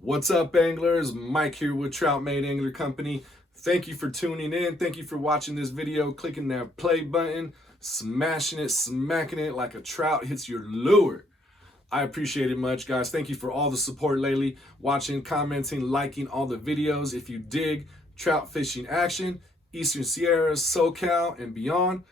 What's up, anglers? Mike here with Trout Angler Company. Thank you for tuning in. Thank you for watching this video, clicking that play button, smashing it, smacking it like a trout hits your lure. I appreciate it much, guys. Thank you for all the support lately, watching, commenting, liking all the videos. If you dig trout fishing action, Eastern Sierra, SoCal, and beyond,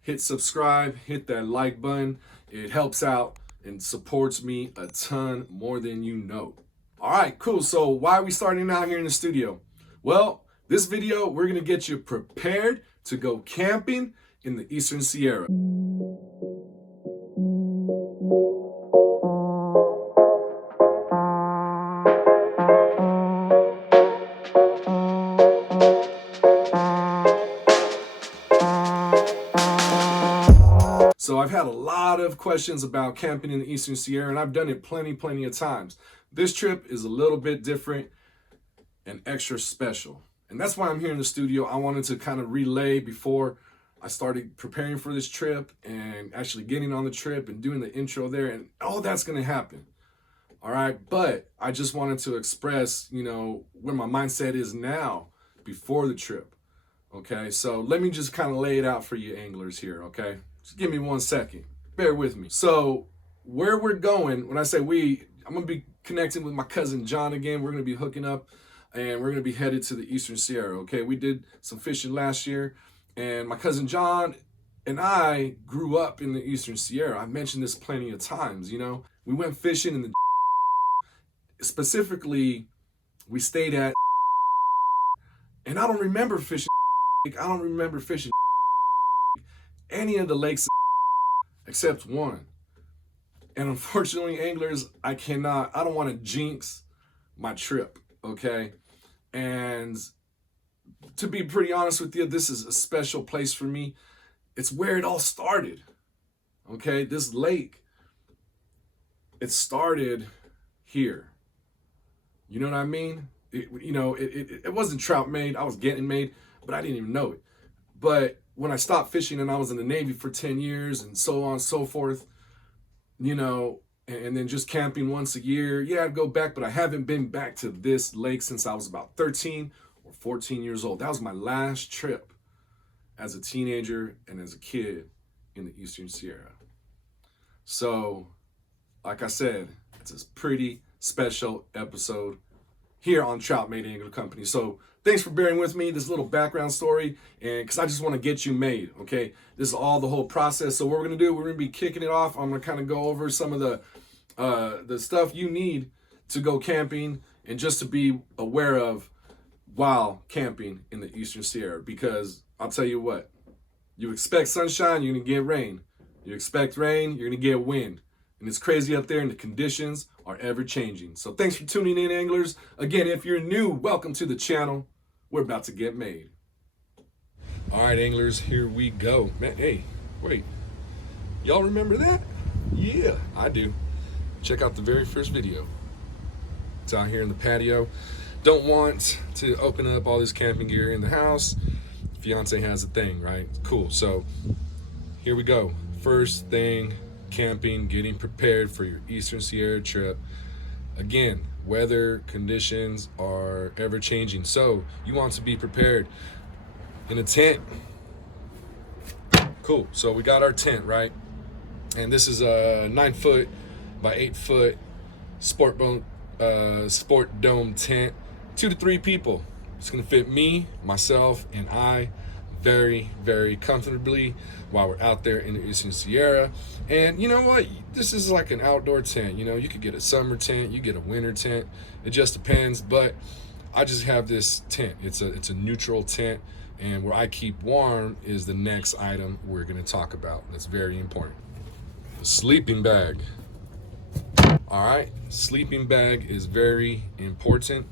hit subscribe, hit that like button. It helps out and supports me a ton more than you know. All right, cool. So why are we starting out here in the studio? Well, this video, we're gonna get you prepared to go camping in the Eastern Sierra. So I've had a lot of questions about camping in the Eastern Sierra, and I've done it plenty of times. This trip is a little bit different and extra special. And that's why I'm here in the studio. I wanted to kind of relay before I started preparing for this trip and actually getting on the trip and doing the intro there, and all that's gonna happen. All right, but I just wanted to express, where my mindset is now before the trip. Okay, so let me just kind of lay it out for you anglers here, okay? Just give me 1 second. Bear with me. So where we're going, when I say we, I'm gonna be connecting with my cousin John again. We're gonna be hooking up and we're gonna be headed to the Eastern Sierra, okay? We did some fishing last year, and my cousin John and I grew up in the Eastern Sierra. I've mentioned this plenty of times, We went fishing in the, specifically, we stayed at, and I don't remember fishing any of the lakes except one. And unfortunately, anglers, I don't want to jinx my trip, okay? And to be pretty honest with you, this is a special place for me. It's where it all started, okay? This lake, it started here. You know what I mean? It wasn't trout made, I was getting made, but I didn't even know it. But when I stopped fishing and I was in the Navy for 10 years and so on and so forth, and then just camping once a year, yeah, I'd go back, but I haven't been back to this lake since I was about 13 or 14 years old. That was my last trip as a teenager and as a kid in the Eastern Sierra. So, like I said, it's a pretty special episode here on Trout Angler Company. So thanks for bearing with me, this little background story, and because I just want to get you made, okay? This is all the whole process. So what we're gonna do, we're gonna be kicking it off. I'm gonna kind of go over some of the stuff you need to go camping and just to be aware of while camping in the Eastern Sierra. Because I'll tell you what, you expect sunshine, you're gonna get rain. You expect rain, you're gonna get wind. And it's crazy up there and the conditions are ever changing. So thanks for tuning in, anglers. Again, if you're new, welcome to the channel. We're about to get made. All right, anglers, here we go. Man, hey, wait. Y'all remember that? Yeah, I do. Check out the very first video. It's out here in the patio. Don't want to open up all this camping gear in the house. Fiance has a thing, right? Cool, so here we go. First thing, camping, getting prepared for your Eastern Sierra trip. Again, weather conditions are ever changing, so you want to be prepared in a tent. Cool, so we got our tent, right? And this is a 9-foot by 8-foot sport dome tent, 2 to 3 people. It's gonna fit me, myself, and I very comfortably while we're out there in the Eastern Sierra. And you know what, this is like an outdoor tent. You could get a summer tent, you get a winter tent, it just depends. But I just have this tent. It's a neutral tent, and where I keep warm is the next item we're going to talk about. That's very important. The sleeping bag. All right, sleeping bag is very important.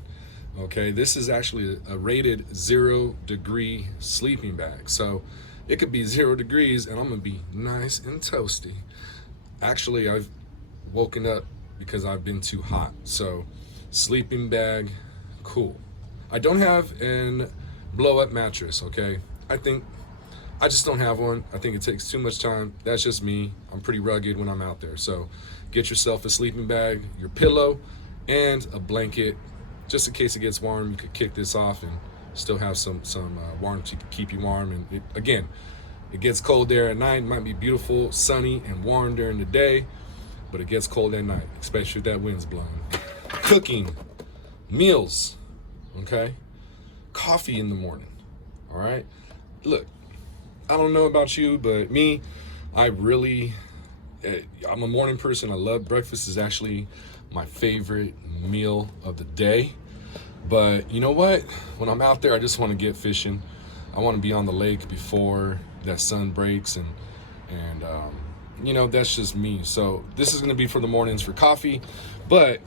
Okay, this is actually a rated 0-degree sleeping bag. So it could be 0 degrees and I'm gonna be nice and toasty. Actually, I've woken up because I've been too hot. So sleeping bag, cool. I don't have an blow up mattress, okay? I just don't have one. I think it takes too much time. That's just me. I'm pretty rugged when I'm out there. So get yourself a sleeping bag, your pillow, and a blanket, just in case it gets warm. You could kick this off and still have some warmth to keep you warm. And again, it gets cold there at night. It might be beautiful, sunny, and warm during the day, but it gets cold at night, especially if that wind's blowing. Cooking, meals, okay? Coffee in the morning, all right? Look, I don't know about you, but me, I'm a morning person. I love breakfast. Is actually my favorite meal of the day. But you know what? When I'm out there, I just want to get fishing. I want to be on the lake before that sun breaks, and you know, that's just me. So this is going to be for the mornings for coffee, but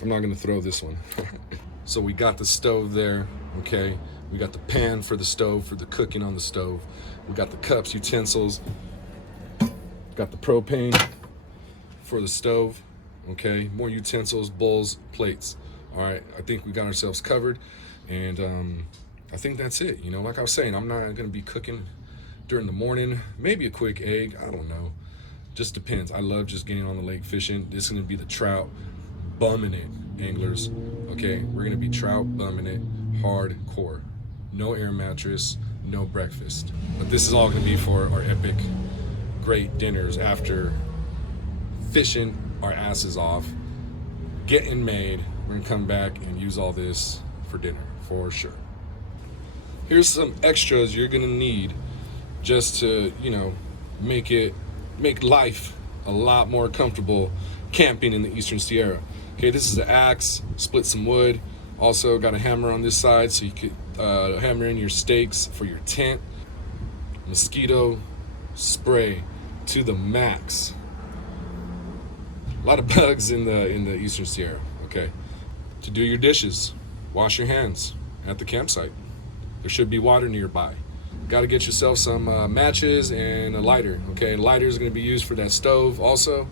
I'm not going to throw this one. So we got the stove there, okay? We got the pan for the stove, for the cooking on the stove. We got the cups, utensils. Got the propane for the stove, okay? More utensils, bowls, plates. All right, I think we got ourselves covered, and I think that's it. You know, like I was saying, I'm not going to be cooking during the morning. Maybe a quick egg, I don't know. Just depends. I love just getting on the lake fishing. This is going to be the trout bumming it, anglers. Okay, we're going to be trout bumming it hardcore. No air mattress, no breakfast. But this is all going to be for our epic, great dinners after fishing our asses off, getting made. We're going to come back and use all this for dinner, for sure. Here's some extras you're going to need just to, you know, make life a lot more comfortable camping in the Eastern Sierra. Okay, this is the axe, split some wood. Also got a hammer on this side so you could hammer in your stakes for your tent. Mosquito spray to the max. A lot of bugs in the Eastern Sierra, okay? To do your dishes, wash your hands at the campsite. There should be water nearby. Got to get yourself some matches and a lighter, okay? Lighter is going to be used for that stove also,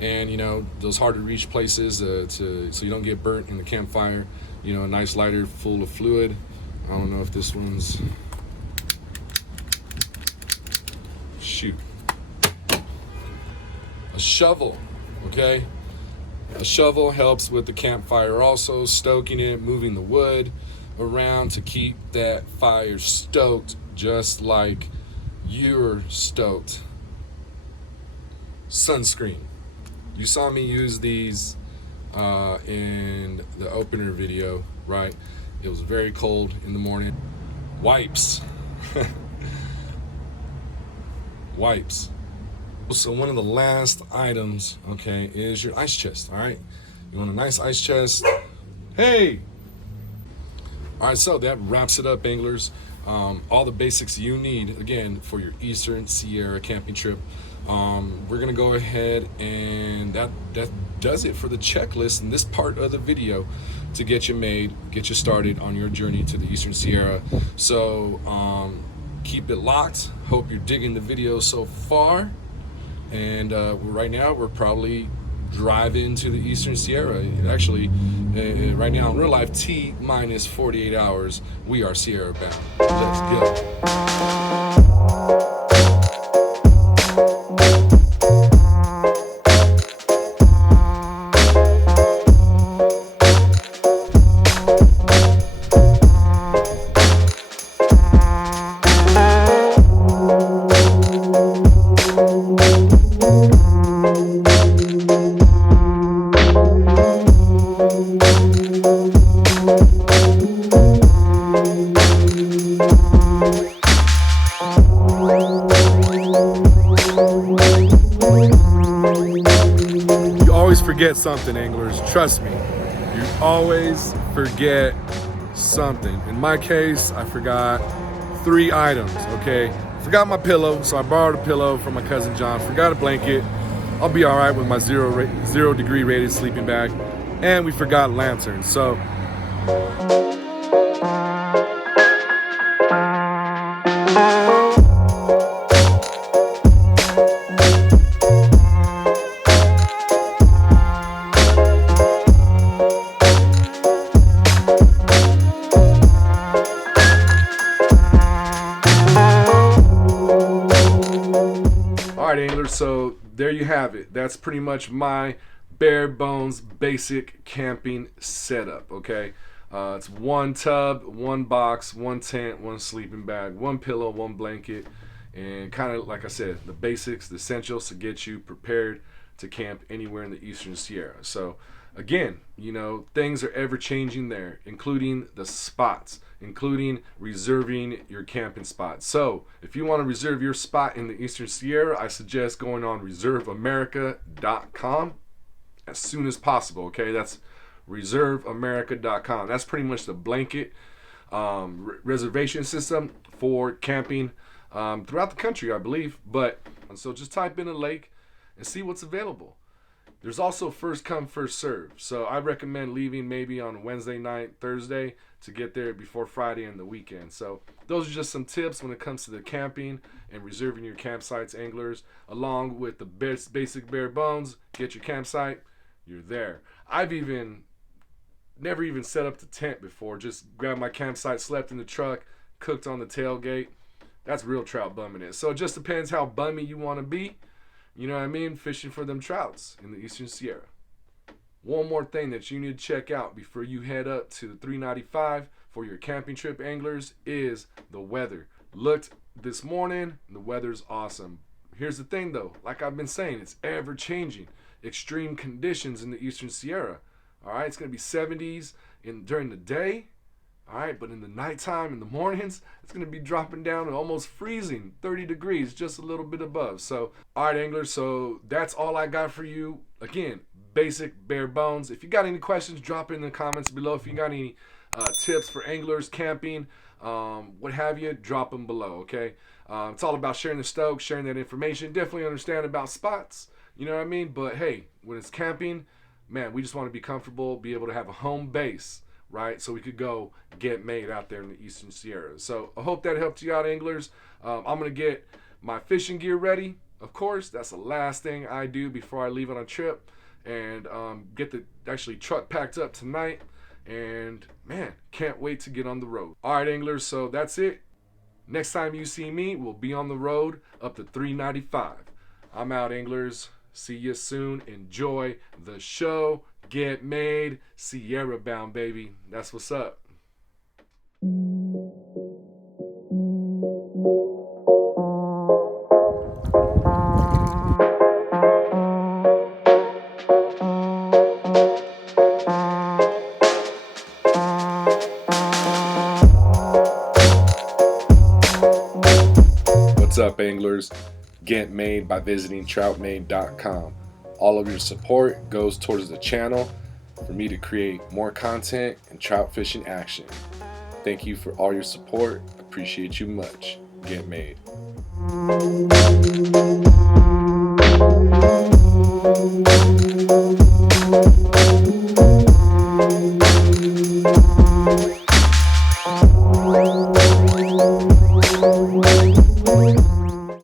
and you know, those hard to reach places so you don't get burnt in the campfire. You know, a nice lighter full of fluid. I don't know if this one's, shoot. A shovel, okay? A shovel helps with the campfire also, stoking it, moving the wood around to keep that fire stoked just like you're stoked. Sunscreen. You saw me use these in the opener video, right? It was very cold in the morning. Wipes. Wipes. So one of the last items, okay, is your ice chest, all right? You want a nice ice chest. Hey! All right, so that wraps it up, anglers. All the basics you need, again, for your Eastern Sierra camping trip. We're gonna go ahead and that does it for the checklist in this part of the video to get you made, get you started on your journey to the Eastern Sierra. So keep it locked. Hope you're digging the video so far. And right now we're probably driving to the Eastern Sierra. Actually, right now in real life, T-minus 48 hours, we are Sierra bound. Let's go. Forget something, anglers. Trust me, you always forget something. In my case, I forgot 3 items, okay? Forgot my pillow, so I borrowed a pillow from my cousin John. Forgot a blanket. I'll be all right with my 0 degree rated sleeping bag. And we forgot lanterns, so. Anglers, so there you have it. That's pretty much my bare bones, basic camping setup, okay? It's one tub, one box, one tent, one sleeping bag, one pillow, one blanket, and kind of like I said, the basics, the essentials to get you prepared to camp anywhere in the Eastern Sierra. So again, you know, things are ever changing there, including the spots, including reserving your camping spot. So if you want to reserve your spot in the Eastern Sierra, I suggest going on reserveamerica.com as soon as possible, okay? That's reserveamerica.com. That's pretty much the blanket reservation system for camping throughout the country, I believe. But so just type in a lake and see what's available. There's also first come, first serve. So I recommend leaving maybe on Wednesday night, Thursday to get there before Friday and the weekend. So those are just some tips when it comes to the camping and reserving your campsites, anglers, along with the basic bare bones. Get your campsite, you're there. I've never even set up the tent before. Just grabbed my campsite, slept in the truck, cooked on the tailgate. That's real trout bumming it. So it just depends how bummy you want to be. You know what I mean? Fishing for them trouts in the Eastern Sierra. One more thing that you need to check out before you head up to the 395 for your camping trip, anglers, is the weather. Looked this morning, the weather's awesome. Here's the thing though, like I've been saying, it's ever changing. Extreme conditions in the Eastern Sierra. All right, it's going to be 70s during the day. All right, but in the nighttime, in the mornings, it's going to be dropping down to almost freezing, 30 degrees, just a little bit above. So, all right, anglers, so that's all I got for you. Again, basic, bare bones. If you got any questions, drop it in the comments below. If you got any tips for anglers, camping, what have you, drop them below, okay? It's all about sharing the stoke, sharing that information. Definitely understand about spots, you know what I mean? But, hey, when it's camping, man, we just want to be comfortable, be able to have a home base, right? So we could go get made out there in the Eastern Sierra. So I hope that helped you out, anglers. I'm going to get my fishing gear ready. Of course, that's the last thing I do before I leave on a trip. And get the actually truck packed up tonight. And man, can't wait to get on the road. All right, anglers, so that's it. Next time you see me, we'll be on the road up to 395. I'm out, anglers. See you soon. Enjoy the show. Get made. Sierra bound, baby. That's what's up. What's up, anglers? Get made by visiting troutmade.com. All of your support goes towards the channel for me to create more content and trout fishing action. Thank you for all your support. Appreciate you much. Get made.